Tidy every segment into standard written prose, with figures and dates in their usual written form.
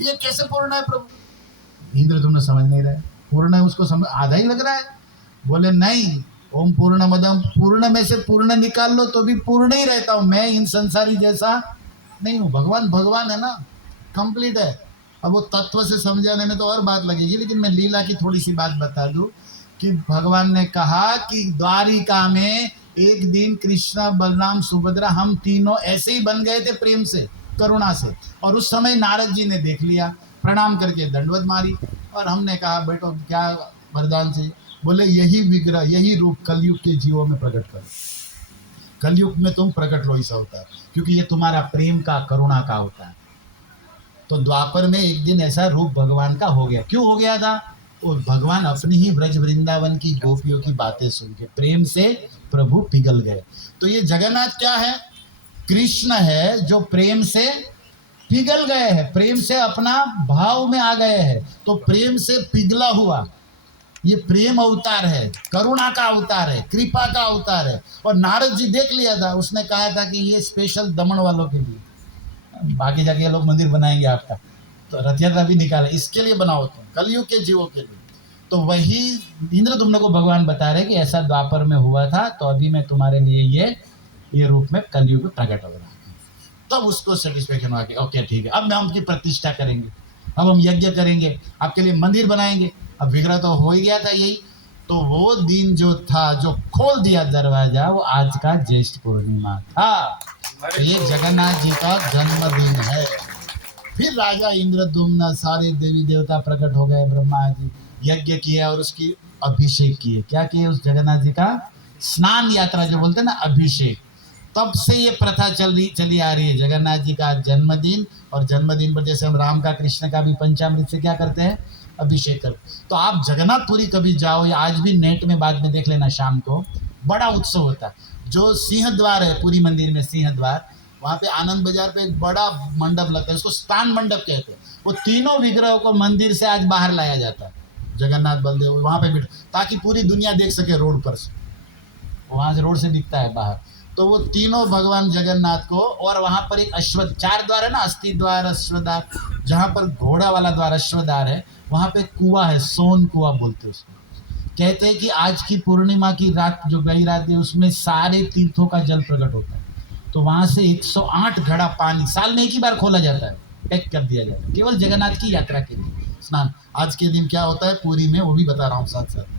ये कैसे पूर्ण है प्रभु? इंद्र तुमने समझ नहीं रहे, पूर्ण है उसको समझ आधा ही लग रहा है। बोले नहीं, ओम पूर्ण मदम, पूर्ण में से पूर्ण निकाल लो तो भी पूर्ण ही रहता हूं मैं, इन संसारी जैसा नहीं हूं। भगवान भगवान है ना, कंप्लीट है। अब वो तत्व से समझाने में तो और बात लगेगी, लेकिन मैं लीला की थोड़ी सी बात बता दूं कि भगवान ने कहा कि द्वारिका में एक दिन कृष्ण बलराम सुभद्रा हम तीनों ऐसे ही बन गए थे प्रेम से, करुणा से। और उस समय नारद जी ने देख लिया, प्रणाम करके दंडवत मारी, और हमने कहा बेटो क्या वरदान से? बोले यही विग्रह, यही रूप कलयुग के जीवों में प्रकट करो, कलयुग में तुम प्रकट लो इस अवतार, क्योंकि ये तुम्हारा प्रेम का करुणा का होता है। तो द्वापर में एक दिन ऐसा रूप भगवान का हो गया। क्यों हो गया था? और भगवान अपनी ही ब्रज वृंदावन की गोपियों की बातें सुन के प्रेम से प्रभु पिघल गए। तो ये जगन्नाथ क्या है? कृष्ण है जो प्रेम से पिघल गए हैं, प्रेम से अपना भाव में आ गए हैं। तो प्रेम से पिघला हुआ ये प्रेम अवतार है, करुणा का अवतार है, कृपा का अवतार है। और नारद जी देख लिया था, उसने कहा था कि ये स्पेशल दमन वालों के लिए, बाकी जाके लोग मंदिर बनाएंगे आपका, तो रथ यात्रा भी निकाले, इसके लिए बनाओ तुम, कलयुग के जीवों के लिए। तो वही इंद्र तुम लोग को भगवान बता रहे कि ऐसा द्वापर में हुआ था, तो अभी मैं तुम्हारे लिए ये रूप में कलयुग में प्रकट हो रहा है। तब उसको सेटिस्फेक्शन हुआ कि ओके ठीक है, अब हम उनकी प्रतिष्ठा करेंगे, अब हम यज्ञ करेंगे, आपके लिए मंदिर बनाएंगे। अब विग्रह तो हो ही गया था यही। तो वो दिन जो था, जो खोल दिया दरवाजा, वो आज का ज्येष्ठ पूर्णिमा था। तो ये जगन्नाथ जी का जन्मदिन है। फिर राजा इंद्रद्युम्न, सारे देवी देवता प्रकट हो गए, ब्रह्मा जी यज्ञ किया और उसकी अभिषेक किए। क्या किए? उस जगन्नाथ जी का स्नान यात्रा जो बोलते हैं ना, अभिषेक। तब से ये प्रथा चली आ रही है, जगन्नाथ जी का जन्मदिन। और जन्मदिन पर जैसे हम राम का, कृष्ण का भी पंचामृत से क्या करते हैं? अभिषेक करते। तो आप जगन्नाथपुरी कभी जाओ, या आज भी नेट में बाद में देख लेना, शाम को बड़ा उत्सव होता है। जो सिंह द्वार है पुरी मंदिर में, सिंह द्वार, वहाँ पे आनंद बाजार पे एक बड़ा मंडप लगता है, उसको स्थान मंडप कहते हैं। वो तीनों विग्रहों को मंदिर से आज बाहर लाया जाता है, जगन्नाथ बलदेव वहाँ पे बिठ, ताकि पूरी दुनिया देख सके रोड पर से, वहाँ से रोड से दिखता है बाहर। तो वो तीनों भगवान जगन्नाथ को, और वहाँ पर एक अश्व, 4 द्वार है ना, अस्थि द्वार, अश्वद्वार, जहाँ पर घोड़ा वाला द्वार अश्वद्वार है, वहाँ पे कुआं है, सोन कुआं बोलते हैं उसको। कहते हैं कि आज की पूर्णिमा की रात जो गई रात है, उसमें सारे तीर्थों का जल प्रकट होता है। तो वहाँ से 108 घड़ा पानी साल में एक ही बार खोला जाता है, पैक कर दिया जाता है, केवल जगन्नाथ की यात्रा के लिए स्नान। आज के दिन क्या होता है पूरी में, वो भी बता रहा हूँ साथ साथ,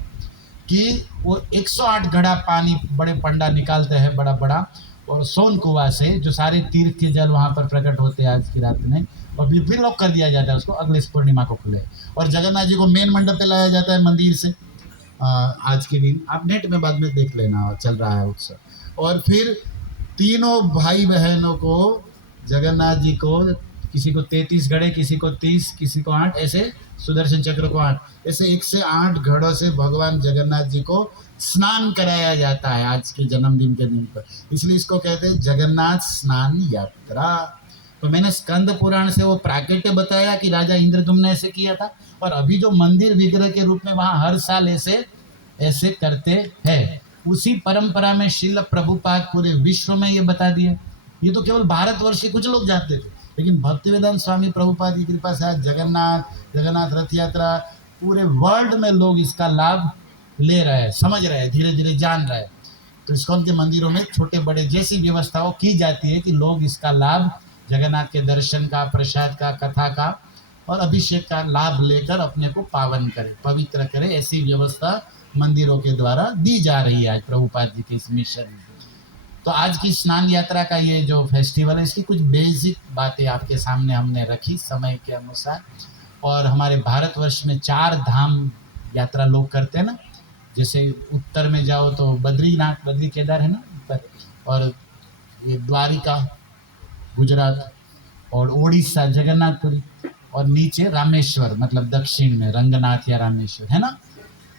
कि वो 108 घड़ा पानी बड़े पंडा निकालते हैं, बड़ा बड़ा, और सोन कुआ से, जो सारे तीर्थ के जल वहाँ पर प्रकट होते हैं आज की रात में। और फिर लॉक कर दिया जाता है उसको, अगले पूर्णिमा को खुले। और जगन्नाथ जी को मेन मंडप पे लाया जाता है मंदिर से। आज के दिन आप नेट में बाद में देख लेना, चल रहा है उत्सव। और फिर तीनों भाई बहनों को, जगन्नाथ जी को, किसी को 33 घड़े, किसी को 30, किसी को 8, ऐसे सुदर्शन चक्र को 8, ऐसे 1 से 8 घड़ों से भगवान जगन्नाथ जी को स्नान कराया जाता है आज के जन्मदिन के दिन पर। इसलिए इसको कहते हैं जगन्नाथ स्नान यात्रा। तो मैंने स्कंद पुराण से वो प्राकट्य बताया कि राजा इंद्रद्युम्न ने ऐसे किया था, और अभी जो मंदिर विग्रह के रूप में वहाँ हर साल ऐसे करते हैं। उसी परंपरा में श्रील प्रभुपाद पूरे विश्व में ये बता दिए। ये तो केवल भारतवर्ष के कुछ लोग जानते थे, लेकिन भक्तिवेदांत स्वामी प्रभुपाद की कृपा से आज जगन्नाथ रथ यात्रा पूरे वर्ल्ड में लोग इसका लाभ ले रहे हैं, समझ रहे हैं, धीरे धीरे जान रहे हैं। तो इस्कॉन के मंदिरों में छोटे बड़े जैसी व्यवस्थाओं की जाती है कि लोग इसका लाभ, जगन्नाथ के दर्शन का, प्रसाद का, कथा का और अभिषेक का लाभ लेकर अपने को पावन करे, पवित्र करे, ऐसी व्यवस्था मंदिरों के द्वारा दी जा रही है आज प्रभुपाद जी के इस मिशन में। तो आज की स्नान यात्रा का ये जो फेस्टिवल है, इसकी कुछ बेसिक बातें आपके सामने हमने रखी समय के अनुसार। और हमारे भारतवर्ष में 4 धाम यात्रा लोग करते हैं ना, जैसे उत्तर में जाओ तो बद्रीनाथ, बद्री केदार है ना ऊपर, और ये द्वारिका गुजरात, और ओडिशा जगन्नाथपुरी, और नीचे रामेश्वर, मतलब दक्षिण में रंगनाथ या रामेश्वर है ना।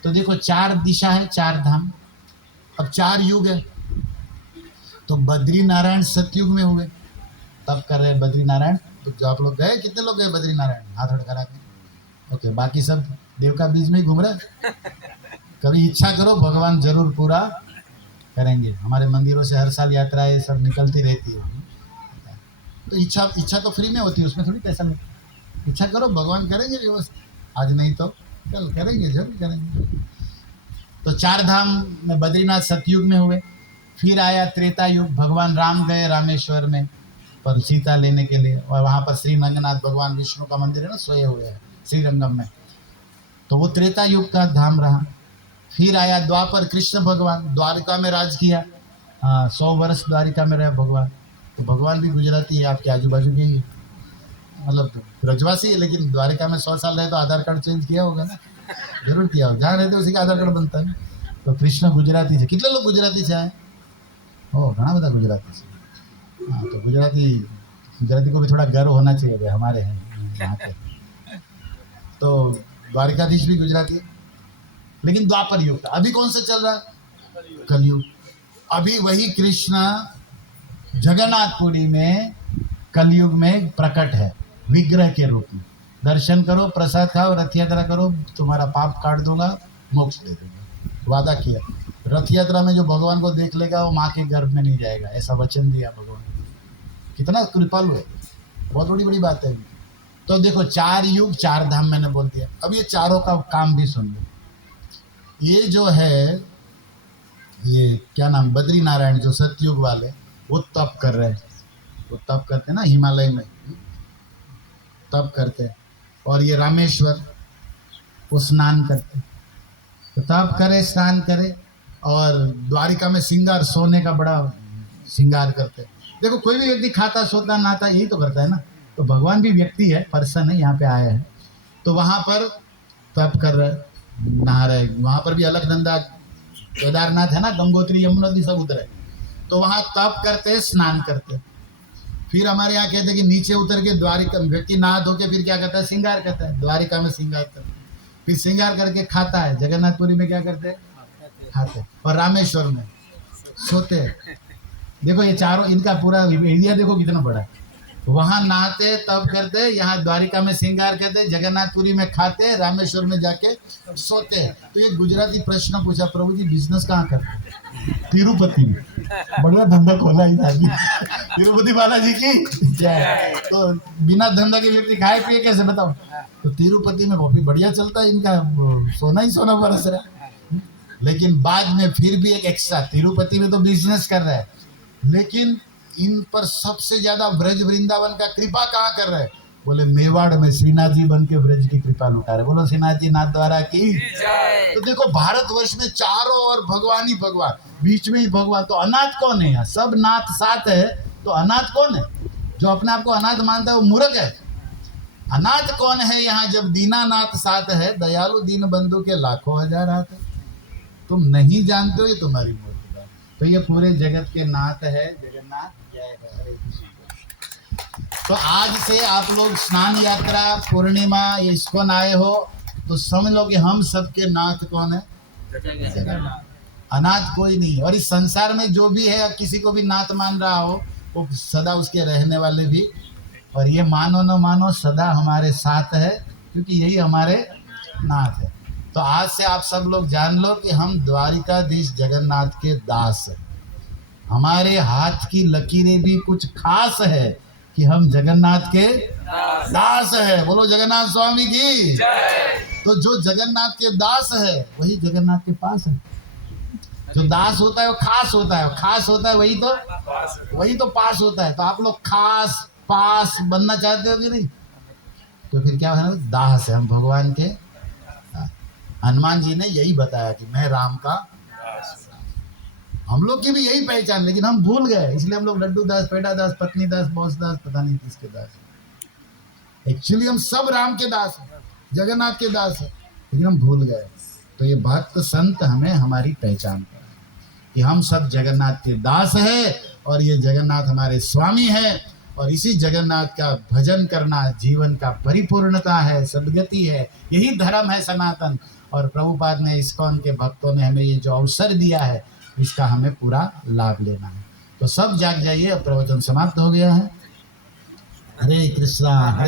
तो देखो 4 दिशा है, 4 धाम। अब 4 युग है, तो बद्री नारायण सतयुग में हुए, तब कर रहे हैं बद्री नारायण। तो जो आप लोग गए, कितने लोग गए बद्री नारायण? हाथ उठ करा के। ओके, बाकी सब देव का बीज में ही घूम रहे। कभी इच्छा करो, भगवान जरूर पूरा करेंगे। हमारे मंदिरों से हर साल यात्राएं सब निकलती रहती है। तो इच्छा तो फ्री में होती है, उसमें थोड़ी पैसा लगता है। इच्छा करो, भगवान करेंगे व्यवस्था, आज नहीं तो कल करेंगे, जरूर करेंगे। तो चार धाम में बद्रीनाथ सतयुग में हुए, फिर आया त्रेता युग, भगवान राम गए रामेश्वर में पर सीता लेने के लिए, और वहाँ पर श्री रंगनाथ भगवान विष्णु का मंदिर है ना, सोए हुए हैं श्रीरंगम में, तो वो त्रेता युग का धाम रहा। फिर आया द्वापर, कृष्ण भगवान द्वारिका में राज किया, 100 वर्ष द्वारिका में रहे भगवान। तो भगवान भी गुजराती है, आपके आजू बाजू के ही, मतलब ब्रजवासी है, लेकिन द्वारिका में 100 साल रहे तो आधार कार्ड चेंज किया होगा ना, जरूर किया होगा, जहाँ रहते उसी का आधार कार्ड बनता है ना। तो कृष्ण गुजराती છે, कितने लोग गुजराती છે? घना બધા गुजराती છે। हाँ, तो गुजराती को भी थोड़ा गर्व होना चाहिए, भाई हमारे हैं यहाँ पे। तो द्वारिकाधीश भी गुजराती है, लेकिन द्वापर युग था। अभी कौन सा चल रहा है? कलयुग। अभी वही कृष्ण जगन्नाथपुरी में कलयुग में प्रकट है विग्रह के रूप में। दर्शन करो, प्रसाद खाओ, रथ यात्रा करो, तुम्हारा पाप काट दूंगा, मोक्ष दे दूंगा, वादा किया। रथ यात्रा में जो भगवान को देख लेगा वो माँ के गर्भ में नहीं जाएगा, ऐसा वचन दिया भगवान। कितना कृपालु है, बहुत बड़ी बड़ी बात है। तो देखो, 4 युग 4 धाम मैंने बोल दिया। अब ये चारों का काम भी सुन लो। ये जो है, ये क्या नाम, बद्री नारायण जो सतयुग वाले, वो तप कर रहे हैं, वो तप करते ना हिमालय में, तप करते हैं। और ये रामेश्वर वो स्नान करते, तो तप करे, स्नान करे, और द्वारिका में श्रृंगार, सोने का बड़ा श्रृंगार करते। देखो, कोई भी व्यक्ति खाता, सोता, नहाता, यही तो करता है ना। तो भगवान भी व्यक्ति है, पर्सन है, यहाँ पे आया है, तो वहाँ पर तप कर रहे, नहा रहे। वहाँ पर भी अलकनंदा, केदारनाथ है ना, गंगोत्री, यमुनोत्री सब उतरे, तो वहाँ तप करते, स्नान करते। फिर हमारे यहाँ कहते हैं कि नीचे उतर के द्वारिका व्यक्ति नहा धो के फिर क्या करता है? श्रृंगार करता है, द्वारिका में श्रृंगार करता है, फिर श्रृंगार करके खाता है। जगन्नाथपुरी में क्या करते हैं? खाते। और रामेश्वर में सोते हैं। देखो, ये चारों, इनका पूरा एरिया देखो कितना बड़ा है। वहाँ नहाते, तब करते, यहाँ द्वारिका में श्रृंगार करते, जगन्नाथपुरी में खाते, रामेश्वर में जाके सोते हैं। तो ये गुजराती प्रश्न पूछा, प्रभु जी बिजनेस कहाँ करते? तिरुपति में। बढ़िया धंधा खोला ही था तिरुपति बालाजी की जय। तो बिना धंधा के व्यक्ति खाए पिए कैसे, बताओ? तो तिरुपति में बहुत बढ़िया चलता है इनका, सोना ही सोना बरस रहा है। लेकिन बाद में फिर भी एक एक्स्ट्रा, तिरुपति में तो बिजनेस कर रहा है, लेकिन इन पर सबसे ज्यादा ब्रज वृंदावन का कृपा कहाँ कर रहे हैं? बोले मेवाड़ में श्रीनाथ जी बन के ब्रज की कृपा लुटा रहे। बोलो श्रीनाथ जी नाथ द्वारा की। तो देखो, भारतवर्ष में चारों ओर भगवान ही भगवान, बीच में ही भगवान। तो अनाथ कौन है यहाँ? सब नाथ साथ है, तो अनाथ कौन है? जो अपने आप को अनाथ मानता है वो मूर्ख है। अनाथ कौन है यहाँ? जब दीनानाथ साथ है, दयालु दीन बंधु के लाखों हजार हाथ है। तुम नहीं जानते हो, ये तुम्हारी मूर्खता है। तो ये पूरे जगत के नाथ है जगन्नाथ। जय है, हरे कृष्ण। तो आज से आप लोग स्नान यात्रा, पूर्णिमा, ये इस्कॉन आए हो, तो समझ लो कि हम सबके नाथ कौन है? जगन्नाथ। अनाथ कोई नहीं। और इस संसार में जो भी है, किसी को भी नाथ मान रहा हो, वो सदा उसके रहने वाले भी। और ये मानो न मानो, सदा हमारे साथ है, क्योंकि यही हमारे नाथ है। तो आज से आप सब लोग जान लो कि हम द्वारिकाधीश जगन्नाथ के दास हैं। हमारे हाथ की लकीरें भी कुछ खास है कि हम जगन्नाथ के दास है। बोलो जगन्नाथ स्वामी की। तो जो जगन्नाथ के दास है वही जगन्नाथ के पास है। जो दास होता है वो खास होता है, खास होता है वही तो पास होता है। तो आप लोग खास पास बनना चाहते हो कि नहीं? तो फिर क्या है? दास है हम भगवान के। हनुमान जी ने यही बताया कि मैं राम का। हम लोग की भी यही पहचान, लेकिन हम भूल गए, इसलिए हम लोग लड्डू दास, पेड़ा दास, पत्नी दास, बॉस दास, पता नहीं किसके दास। एक्चुअली हम सब राम के दास हैं, जगन्नाथ के दास हैं, लेकिन हम भूल गए। तो ये भक्त संत हमें हमारी पहचान कराए कि हम सब जगन्नाथ के दास हैं, और ये जगन्नाथ हमारे स्वामी हैं। और इसी जगन्नाथ का भजन करना जीवन का परिपूर्णता है, सद्गति है, यही धर्म है सनातन। और प्रभुपाद ने, इस्कॉन के भक्तों ने हमें ये जो अवसर दिया है, इसका हमें पूरा लाभ लेना है। तो सब जाग जाइए, अब प्रवचन समाप्त हो गया है। हरे कृष्णा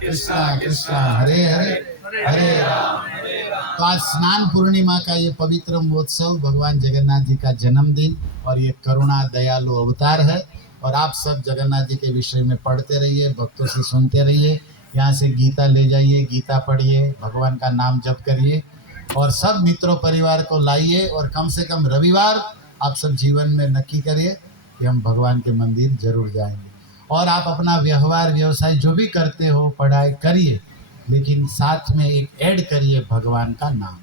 कृष्णा कृष्णा हरे हरे, हरे राम। तो आज स्नान पूर्णिमा का ये पवित्र महोत्सव, भगवान जगन्नाथ जी का जन्मदिन, और ये करुणा दयालु अवतार है। और आप सब जगन्नाथ जी के विषय में पढ़ते रहिए, भक्तों से सुनते रहिए, यहाँ से गीता ले जाइए, गीता पढ़िए, भगवान का नाम जप करिए और सब मित्रों परिवार को लाइए और कम से कम रविवार आप सब जीवन में नक्की करिए कि हम भगवान के मंदिर जरूर जाएंगे। और आप अपना व्यवहार व्यवसाय जो भी करते हो, पढ़ाई करिए, लेकिन साथ में एक ऐड करिए भगवान का नाम,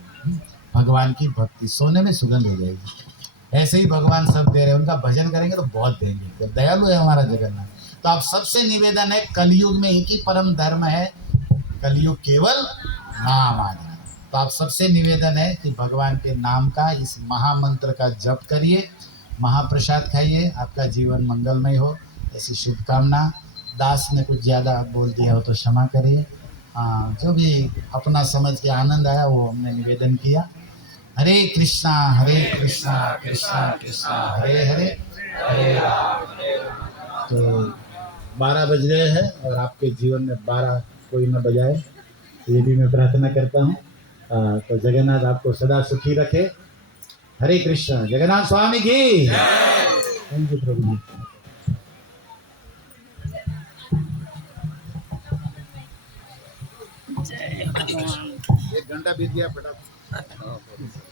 भगवान की भक्ति, सोने में सुगंध हो जाएगी। ऐसे ही भगवान सब दे रहे हैं, उनका भजन करेंगे तो बहुत देंगे, तो दयालु है हमारा जगन्नाथ। तो आप सबसे निवेदन है, कलयुग में एक ही परम धर्म है, कलयुग केवल नाम आना। तो आप सबसे निवेदन है कि भगवान के नाम का, इस महामंत्र का जप करिए, महाप्रसाद खाइए, आपका जीवन मंगलमय हो, ऐसी शुभकामना। दास ने कुछ ज़्यादा बोल दिया हो तो क्षमा करिए। जो भी अपना समझ के आनंद आया वो हमने निवेदन किया। हरे कृष्णा कृष्णा कृष्णा हरे हरे, हरे राम। तो 12 बज गए हैं और आपके जीवन में 12 कोई न बजाए, ये भी मैं प्रार्थना करता हूँ। तो जगन्नाथ आपको सदा सुखी रखे। हरे कृष्णा, जगन्नाथ स्वामी की। थैंक यू प्रभु जी। एक घंटा बीत गया फटाफट।